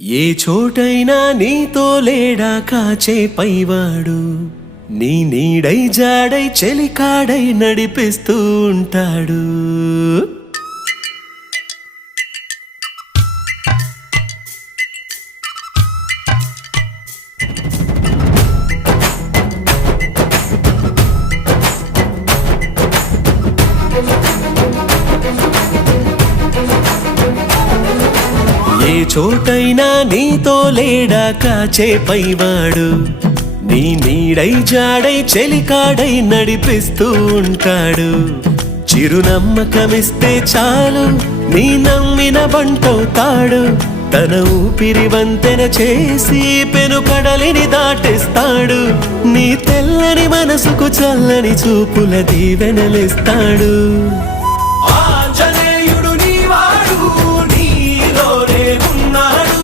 ఏ చోటైనా నీతో లేడా కాచే పైవాడు, నీ నీడై జాడై చెలికాడై నడిపిస్తూ ఉంటాడు. ఏ చోటైనా నీతో లేడా కాచే పైవాడు, నీ నీడై జాడై చెలికాడై నడిపిస్తూ ఉంటాడు. చిరునమ్మకమిస్తే చాలు నీ నమ్మిన బంటవుతాడు. తన ఊపిరి వంతెన చేసి పెను కడలిని దాటిస్తాడు. నీ తెల్లని మనసుకు చల్లని చూపుల దీవెనలిస్తాడు.